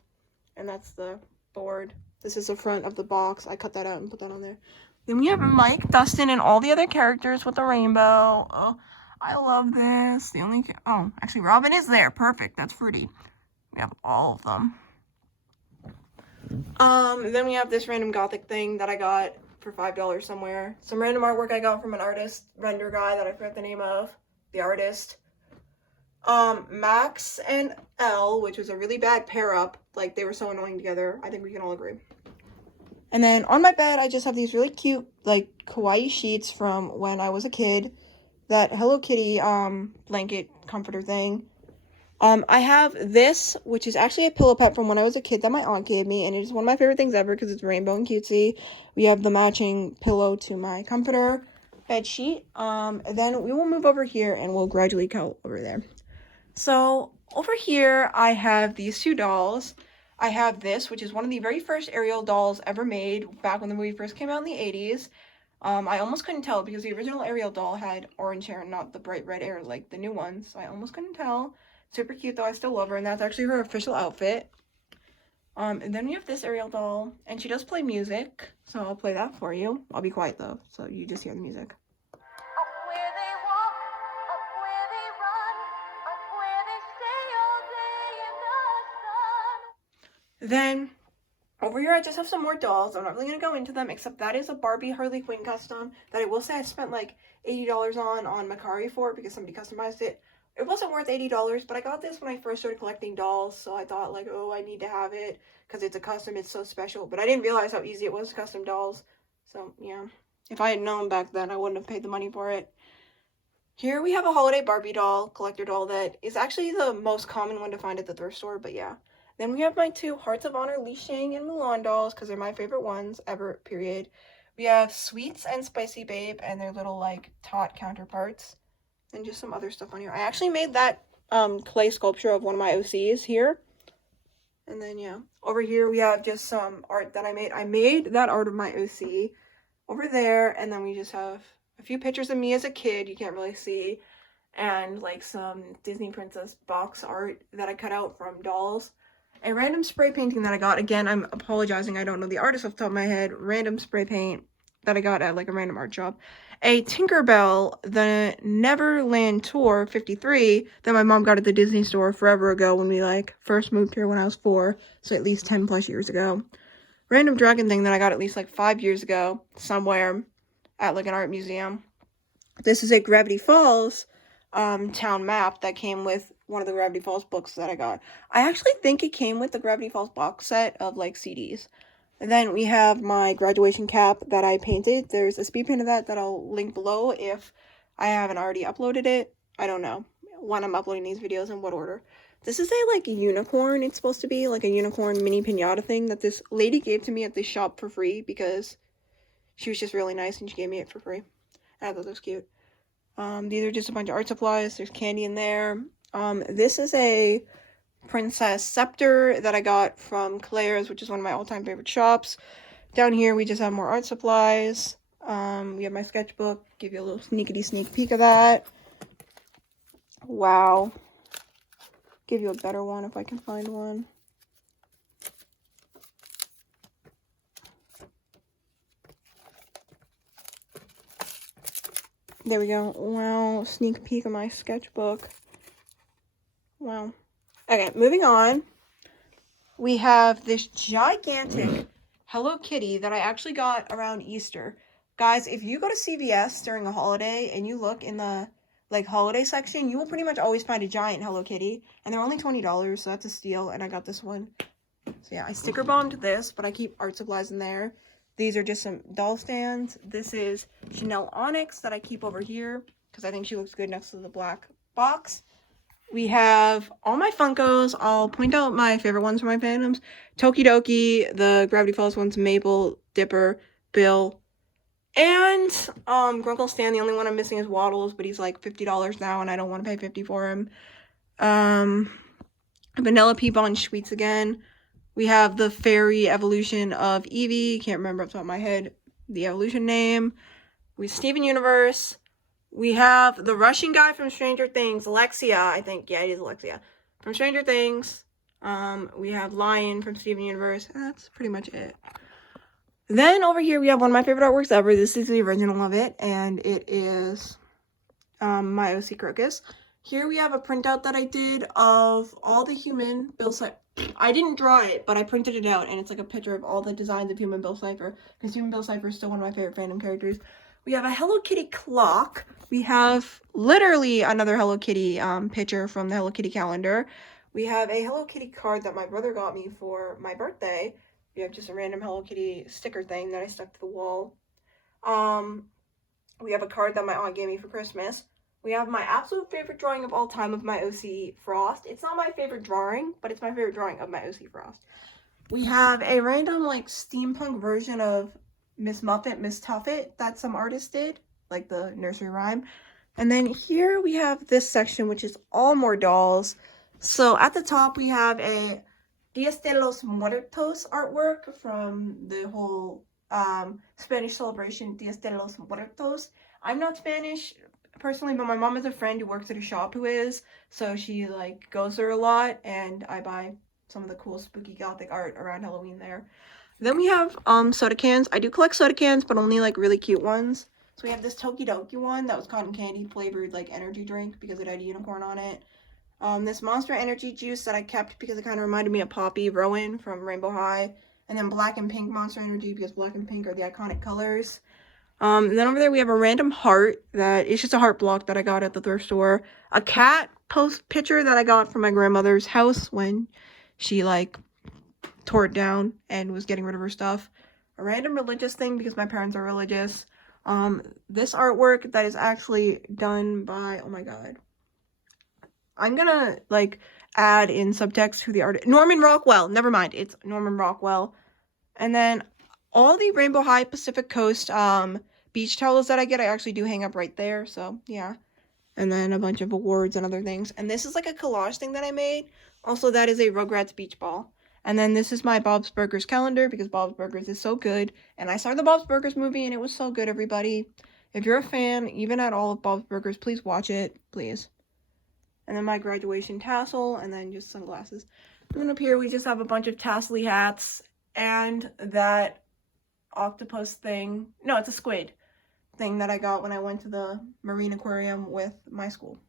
and that's the board. This is the front of the box. I cut that out and put that on there. Then we have Mike, Dustin, and all the other characters with the rainbow. Oh, I love this. The only... Oh, actually, Robin is there. Perfect. That's fruity. We have all of them. Then we have this random gothic thing that I got for $5 somewhere. Some random artwork I got from an artist, render guy that I forgot the name of. The artist. Max and Elle, which was a really bad pair up. Like, they were so annoying together. I think we can all agree. And then on my bed, I just have these really cute, like, kawaii sheets from when I was a kid. That Hello Kitty, blanket comforter thing. I have this, which is actually a pillow pet from when I was a kid that my aunt gave me, and it is one of my favorite things ever because it's rainbow and cutesy. We have the matching pillow to my comforter bed sheet. Then we will move over here and we'll gradually go over there. So over here, I have these two dolls. I have this, which is one of the very first Ariel dolls ever made back when the movie first came out in the 80s. I almost couldn't tell because the original Ariel doll had orange hair and not the bright red hair like the new ones. So I almost couldn't tell. Super cute though, I still love her, and that's actually her official outfit. And then we have this Ariel doll, and she does play music, so I'll play that for you. I'll be quiet though, so you just hear the music. Then, over here I just have some more dolls. I'm not really going to go into them, except that is a Barbie Harley Quinn custom that I will say I spent like $80 on Mercari for because somebody customized it. It wasn't worth $80, but I got this when I first started collecting dolls, so I thought like, oh, I need to have it because it's a custom, it's so special. But I didn't realize how easy it was to custom dolls, so yeah. If I had known back then, I wouldn't have paid the money for it. Here we have a holiday Barbie doll, collector doll, that is actually the most common one to find at the thrift store, but yeah. Then we have my two Hearts of Honor Li Shang and Mulan dolls, because they're my favorite ones ever, period. We have Sweets and Spicy Babe and their little, like, tot counterparts. And just some other stuff on here. I actually made that clay sculpture of one of my OCs here. And then, yeah, over here we have just some art that I made. I made that art of my OC over there, and then we just have a few pictures of me as a kid you can't really see, and like some Disney princess box art that I cut out from dolls. A random spray painting that I got. Again, I'm apologizing, I don't know the artist off the top of my head. Random spray paint that I got at like a random art shop. A Tinkerbell, the Neverland Tour 53 that my mom got at the Disney store forever ago when we like first moved here when I was 4, so at least 10 plus years ago. Random dragon thing that I got at least like 5 years ago somewhere at like an art museum. This is a Gravity Falls town map that came with one of the Gravity Falls books that I got. I actually think it came with the Gravity Falls box set of like CDs. And then we have my graduation cap that I painted. There's a speed paint of that I'll link below if I haven't already uploaded it. I don't know when I'm uploading these videos, in what order. This is a like unicorn. It's supposed to be like a unicorn mini pinata thing that this lady gave to me at this shop for free because she was just really nice and she gave me it for free. I thought that was cute. These are just a bunch of art supplies. There's candy in there. This is a princess scepter that I got from Claire's, which is one of my all-time favorite shops. Down here, we just have more art supplies. We have my sketchbook. Give you a little sneakity sneak peek of that. Wow. Give you a better one if I can find one. There we go. Wow, sneak peek of my sketchbook. Wow. Okay, moving on. We have this gigantic Hello Kitty that I actually got around Easter. Guys, if you go to CVS during a holiday and you look in the like holiday section, you will pretty much always find a giant Hello Kitty, and they're only $20, so that's a steal, and I got this one. So yeah, I sticker bombed this, but I keep art supplies in there. These are just some doll stands. This is Chanel Onyx that I keep over here because I think she looks good next to the black box. We have all my Funkos. I'll point out my favorite ones from my fandoms. Tokidoki, the Gravity Falls ones, Mabel, Dipper, Bill, and Grunkle Stan. The only one I'm missing is Waddles, but he's like $50 now, and I don't want to pay $50 for him. Vanellope Bon Sweets again. We have the fairy evolution of Eevee. Can't remember off the top of my head the evolution name. We have Steven Universe. We have the Russian guy from Stranger Things, Alexia, I think. Yeah, it is Alexia. From Stranger Things. We have Lion from Steven Universe. That's pretty much it. Then over here we have one of my favorite artworks ever. This is the original of it, and it is my OC Crocus. Here we have a printout that I did of all the human Bill Cipher. I didn't draw it, but I printed it out, and it's like a picture of all the designs of human Bill Cipher, because human Bill Cipher is still one of my favorite fandom characters. We have a Hello Kitty clock. We have literally another Hello Kitty picture from the Hello Kitty calendar. We have a Hello Kitty card that my brother got me for my birthday. We have just a random Hello Kitty sticker thing that I stuck to the wall. We have a card that my aunt gave me for Christmas. We have my absolute favorite drawing of all time of my OC Frost. It's not my favorite drawing, but it's my favorite drawing of my OC Frost. We have a random, like, steampunk version of Miss Muffet, Miss Tuffet that some artist did, like the nursery rhyme. And then here we have this section, which is all more dolls. So at the top, we have a Dia de los Muertos artwork from the whole Spanish celebration, Dia de los Muertos. I'm not Spanish personally, but my mom has a friend who works at a shop who is, so she like goes there a lot, and I buy some of the cool spooky gothic art around Halloween there. Then we have soda cans. I do collect soda cans, but only like really cute ones. So we have this Tokidoki one that was cotton candy flavored like energy drink because it had a unicorn on it. This Monster Energy juice that I kept because it kind of reminded me of Poppy Rowan from Rainbow High. And then black and pink Monster Energy because black and pink are the iconic colors. And then over there we have a random heart that is just a heart block that I got at the thrift store. A cat post picture that I got from my grandmother's house when she like tore it down and was getting rid of her stuff. A random religious thing because my parents are religious. This artwork that is actually done by, oh my god, I'm gonna like add in subtext who the artist, Norman Rockwell. Never mind, it's Norman Rockwell. And then all the Rainbow High Pacific Coast beach towels that I get, I actually do hang up right there. So yeah. And then a bunch of awards and other things. And this is like a collage thing that I made. Also, that is a Rugrats beach ball. And then this is my Bob's Burgers calendar because Bob's Burgers is so good. And I saw the Bob's Burgers movie and it was so good, everybody. If you're a fan, even at all of Bob's Burgers, please watch it, please. And then my graduation tassel, and then just sunglasses. And then up here we just have a bunch of tassel-y hats and that octopus thing. No, it's a squid thing that I got when I went to the marine aquarium with my school.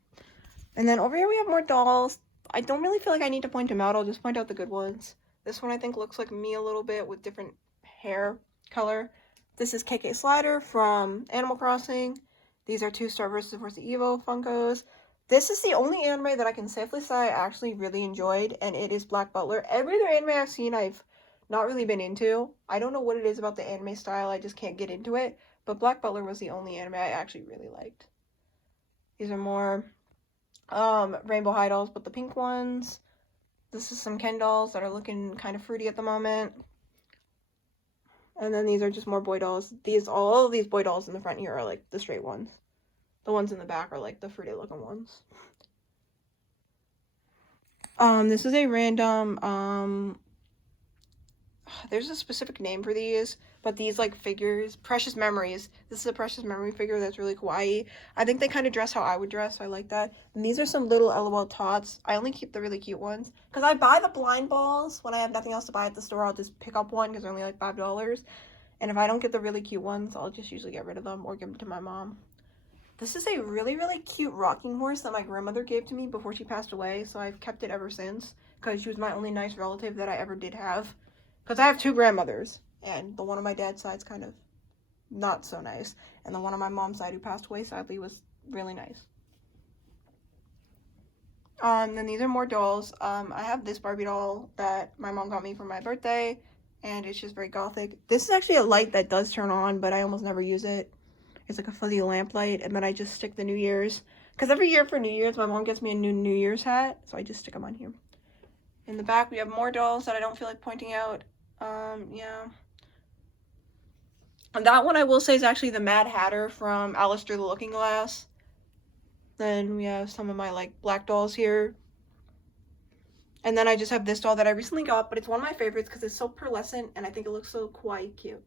And then over here we have more dolls. I don't really feel like I need to point them out. I'll just point out the good ones. This one I think looks like me a little bit with different hair color. This is KK Slider from Animal Crossing. These are 2-Star vs. Evo Funkos. This is the only anime that I can safely say I actually really enjoyed, and it is Black Butler. Every other anime I've seen I've not really been into. I don't know what it is about the anime style, I just can't get into it. But Black Butler was the only anime I actually really liked. These are more Rainbow High dolls, but the pink ones. This is some Ken dolls that are looking kind of fruity at the moment. And then these are just more boy dolls. All of these boy dolls in the front here are like the straight ones. The ones in the back are like the fruity looking ones. This is a random, there's a specific name for these, but these like figures, Precious Memories. This is a Precious Memory figure that's really kawaii. I think they kind of dress how I would dress, so I like that. And these are some little LOL tots. I only keep the really cute ones because I buy the blind balls when I have nothing else to buy at the store. I'll just pick up one because they're only like $5. And if I don't get the really cute ones, I'll just usually get rid of them or give them to my mom. This is a really, really cute rocking horse that my grandmother gave to me before she passed away, so I've kept it ever since because she was my only nice relative that I ever did have. Because I have 2 grandmothers, and the one on my dad's side's kind of not so nice, and the one on my mom's side who passed away sadly was really nice. Then these are more dolls. I have this Barbie doll that my mom got me for my birthday, and it's just very gothic. This is actually a light that does turn on, but I almost never use it. It's like a fuzzy lamp light, and then I just stick the New Year's. Because every year for New Year's, my mom gets me a New Year's hat, so I just stick them on here. In the back, we have more dolls that I don't feel like pointing out. Yeah. And that one I will say is actually the Mad Hatter from Alice Through the Looking Glass. Then we have some of my like black dolls here. And then I just have this doll that I recently got, but it's one of my favorites because it's so pearlescent and I think it looks so kawaii cute.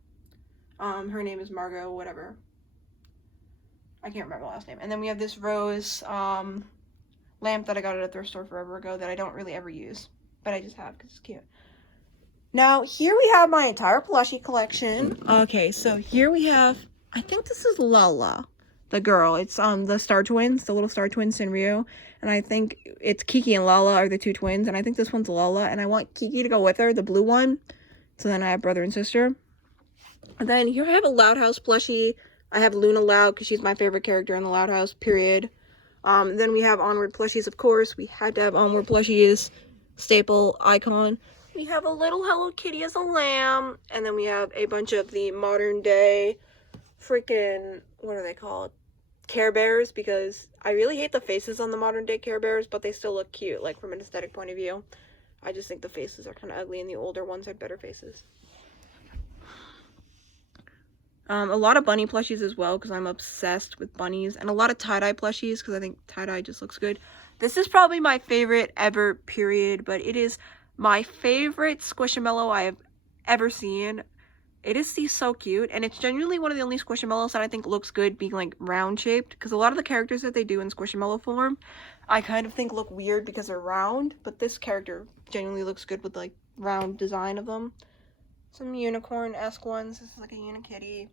Her name is Margot, whatever. I can't remember the last name. And then we have this rose lamp that I got at a thrift store forever ago that I don't really ever use, but I just have because it's cute. Now, here we have my entire plushie collection. Okay, so here we have, I think this is Lala, the girl. It's the Star Twins, the little Star Twins, Sanrio. And I think it's Kiki and Lala are the 2 twins. And I think this one's Lala. And I want Kiki to go with her, the blue one. So then I have brother and sister. And then here I have a Loud House plushie. I have Luna Loud because she's my favorite character in the Loud House, period. Then we have Onward plushies, of course. We had to have Onward plushies, staple, icon. We have a little Hello Kitty as a lamb. And then we have a bunch of the modern day freaking, what are they called? Care Bears, because I really hate the faces on the modern day Care Bears, but they still look cute, like from an aesthetic point of view. I just think the faces are kind of ugly and the older ones had better faces. A lot of bunny plushies as well because I'm obsessed with bunnies, and a lot of tie-dye plushies because I think tie-dye just looks good. This is probably my favorite ever, period, but it is my favorite Squishamallow I have ever seen. It is so cute, and it's genuinely one of the only Squishamallows that I think looks good being like round shaped, because a lot of the characters that they do in Squishamallow form I kind of think look weird because they're round, but this character genuinely looks good with like round design of them. Some unicorn-esque ones. This is like a Unikitty.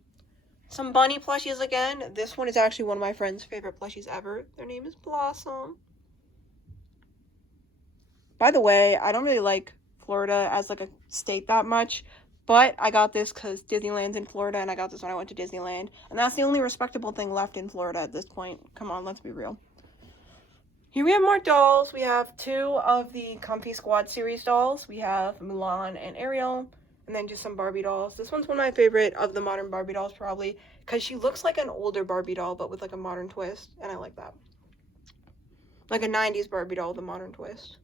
Some bunny plushies again. This one is actually one of my friend's favorite plushies ever. Their name is Blossom. By the way, I don't really like Florida as like a state that much, but I got this because Disneyland's in Florida, and I got this when I went to Disneyland. And that's the only respectable thing left in Florida at this point. Come on, let's be real. Here we have more dolls. We have 2 of the Comfy Squad series dolls. We have Mulan and Ariel. And then just some Barbie dolls. This one's one of my favorite of the modern Barbie dolls, probably, because she looks like an older Barbie doll, but with like a modern twist, and I like that. Like a 90s Barbie doll with a modern twist.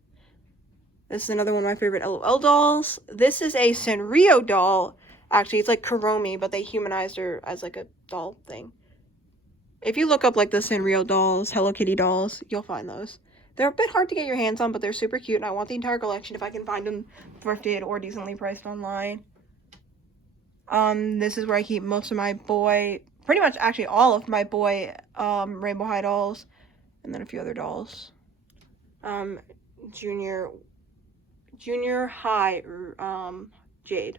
This is another one of my favorite LOL dolls. This is a Sanrio doll. Actually, it's like Kuromi, but they humanized her as like a doll thing. If you look up like the Sanrio dolls, Hello Kitty dolls, you'll find those. They're a bit hard to get your hands on, but they're super cute, and I want the entire collection if I can find them thrifted or decently priced online. This is where I keep most of my boy, pretty much actually all of my boy Rainbow High dolls, and then a few other dolls. Junior High Jade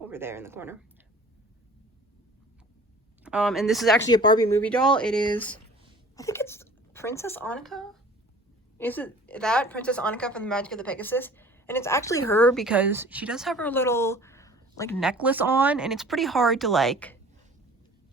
over there in the corner. And this is actually a Barbie movie doll. It is, I think it's Princess Annika. Is it that? Princess Annika from the Magic of the Pegasus. And it's actually her because she does have her little, like, necklace on. And it's pretty hard to, like,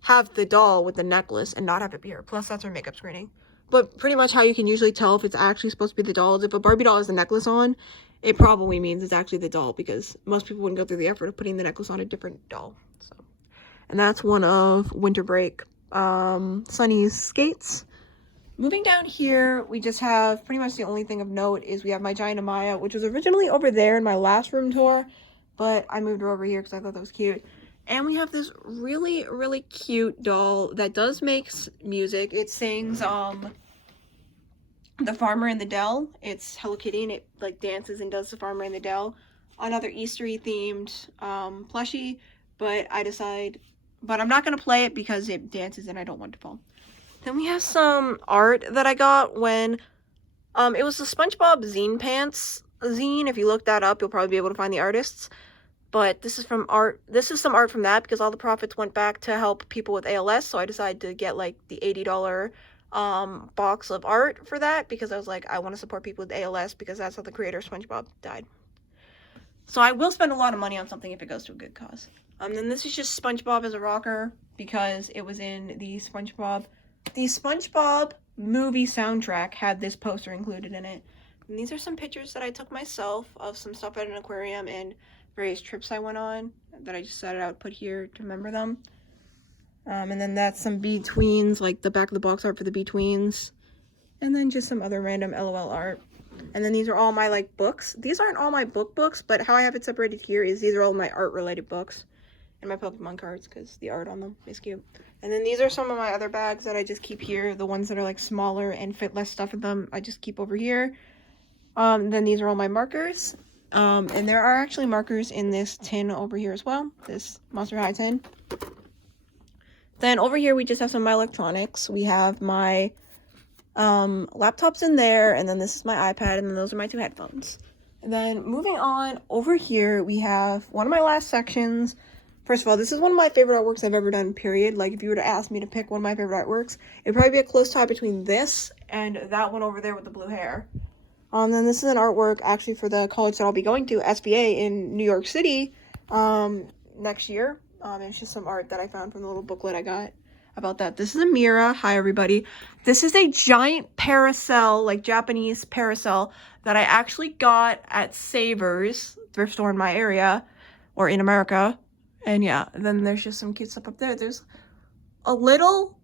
have the doll with the necklace and not have it be her. Plus, that's her makeup screening. But pretty much how you can usually tell if it's actually supposed to be the doll is if a Barbie doll has the necklace on, it probably means it's actually the doll because most people wouldn't go through the effort of putting the necklace on a different doll. So, and that's one of Winter Break Sunny's skates. Moving down here, we just have pretty much the only thing of note is we have my giant Amaya, which was originally over there in my last room tour, but I moved her over here because I thought that was cute. And we have this really, really cute doll that does make music. It sings The Farmer in the Dell. It's Hello Kitty, and it like dances and does The Farmer in the Dell. Another Eastery themed plushie, but I'm not going to play it because it dances and I don't want to fall. Then we have some art that I got when, it was the SpongeBob Zine Pants zine. If you look that up, you'll probably be able to find the artists. But this is some art from that because all the profits went back to help people with ALS. So I decided to get like the $80 box of art for that because I was like, I want to support people with ALS because that's how the creator of SpongeBob died. So I will spend a lot of money on something if it goes to a good cause. Then this is just SpongeBob as a rocker because it was in the SpongeBob movie soundtrack had this poster included in it. And these are some pictures that I took myself of some stuff at an aquarium and various trips I went on that I just decided I would put here to remember them. And then that's some Betweens, like the back of the box art for the Betweens. And then just some other random LOL art. And then these are all my like books. These aren't all my books, but how I have it separated here is these are all my art related books. And my Pokemon cards because the art on them is cute. And then these are some of my other bags that I just keep here. The ones that are like smaller and fit less stuff in them, I just keep over here. Then these are all my markers. And there are actually markers in this tin over here as well. This Monster High tin. Then over here we just have some of my electronics. We have my laptops in there. And then this is my iPad. And then those are my 2 headphones. And then moving on over here we have one of my last sections. First of all, this is one of my favorite artworks I've ever done, period. Like, if you were to ask me to pick one of my favorite artworks, it'd probably be a close tie between this and that one over there with the blue hair. Then this is an artwork, actually, for the college that I'll be going to, SVA, in New York City, next year. It's just some art that I found from the little booklet I got about that. This is a Mira. Hi, everybody. This is a giant parasol, like Japanese parasol, that I actually got at Savers, thrift store in my area, or in America. And yeah, then there's just some cute stuff up there. There's a little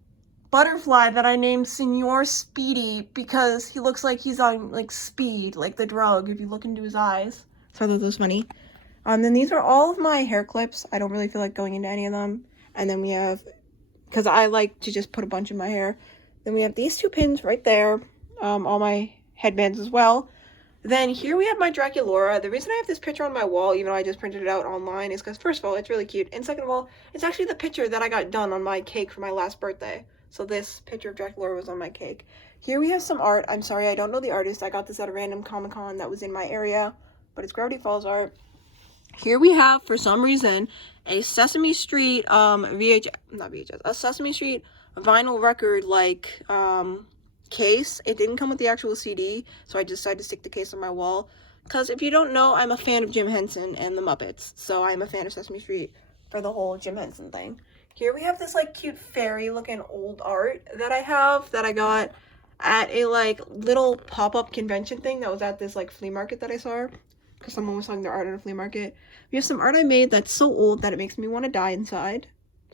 butterfly that I named Senor Speedy because he looks like he's on like speed, like the drug, if you look into his eyes. So I thought that was funny. Then these are all of my hair clips. I don't really feel like going into any of them. And then we have, because I like to just put a bunch in my hair. Then we have these 2 pins right there. All my headbands as well. Then here we have my Draculaura. The reason I have this picture on my wall, even though I just printed it out online, is because first of all, it's really cute. And second of all, it's actually the picture that I got done on my cake for my last birthday. So this picture of Draculaura was on my cake. Here we have some art. I'm sorry, I don't know the artist. I got this at a random Comic-Con that was in my area, but it's Gravity Falls art. Here we have, for some reason, a Sesame Street a Sesame Street vinyl record like case. It didn't come with the actual CD, so I decided to stick the case on my wall. Because if you don't know, I'm a fan of Jim Henson and the Muppets, so I'm a fan of Sesame Street for the whole Jim Henson thing. Here we have this like cute fairy looking old art that I have that I got at a like little pop-up convention thing that was at this like flea market that I saw, because someone was selling their art at a flea market. We have some art I made that's so old that it makes me want to die inside.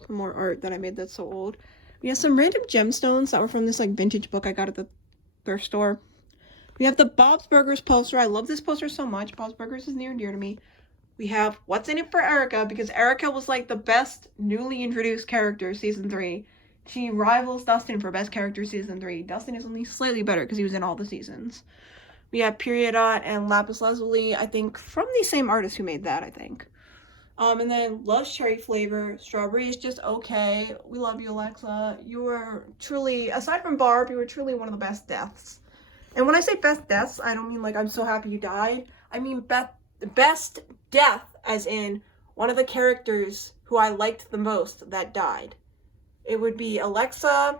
Some more art that I made that's so old. We have some random gemstones that were from this like vintage book I got at the thrift store. We have the Bob's Burgers poster. I love this poster so much. Bob's Burgers is near and dear to me. We have What's in It for Erica, because Erica was like the best newly introduced character season 3. She rivals Dustin for best character season 3. Dustin is only slightly better because he was in all the seasons. We have Periodot and Lapis Lazuli, I think, from the same artist who made that, I think. And then Lush Cherry Flavor. Strawberry is just okay. We love you, Alexa. You were truly, aside from Barb, you were truly one of the best deaths. And when I say best deaths, I don't mean like I'm so happy you died. I mean best death, as in one of the characters who I liked the most that died. It would be Alexa,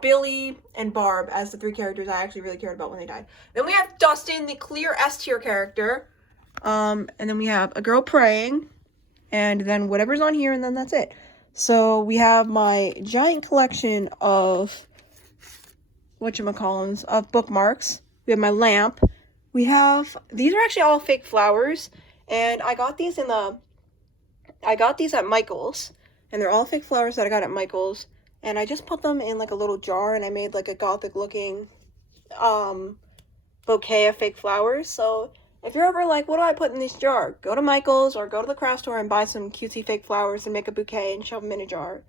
Billy, and Barb as the 3 characters I actually really cared about when they died. Then we have Dustin, the clear S tier character. And then we have a girl praying, and then whatever's on here, and then that's it. So we have my giant collection of whatchamacallums, of bookmarks. We have my lamp. We have, these are actually all fake flowers, and I got these at Michael's, and they're all fake flowers that I got at Michael's, and I just put them in like a little jar, and I made like a gothic looking bouquet of fake flowers. So if you're ever like, what do I put in this jar? Go to Michael's or go to the craft store and buy some cutesy fake flowers and make a bouquet and shove them in a jar.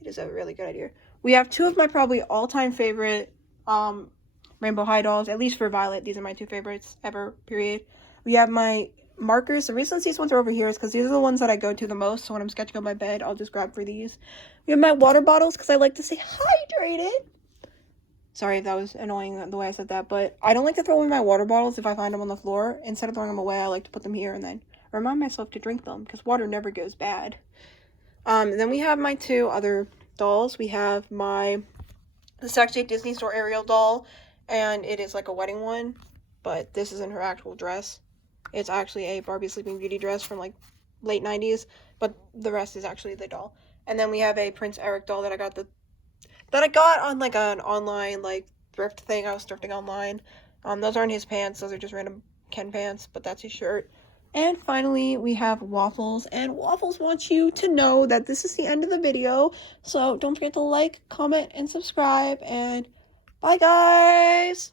It is a really good idea. We have 2 of my probably all-time favorite Rainbow High dolls, at least for Violet. These are my 2 favorites ever, period. We have my markers. The reason these ones are over here is because these are the ones that I go to the most. So when I'm sketching on my bed, I'll just grab for these. We have my water bottles because I like to stay hydrated. Sorry if that was annoying the way I said that, but I don't like to throw away my water bottles if I find them on the floor. Instead of throwing them away, I like to put them here and then remind myself to drink them because water never goes bad. Then we have my 2 other dolls. We have the Sex 8 Disney Store Ariel doll, and it is like a wedding one, but this isn't her actual dress. It's actually a Barbie Sleeping Beauty dress from like late 90s, but the rest is actually the doll. And then we have a Prince Eric doll that I got on like an online like thrift thing. I was thrifting online. Those aren't his pants, those are just random Ken pants, but that's his shirt. And finally, we have Waffles, and Waffles wants you to know that this is the end of the video, so don't forget to like, comment, and subscribe, and bye guys!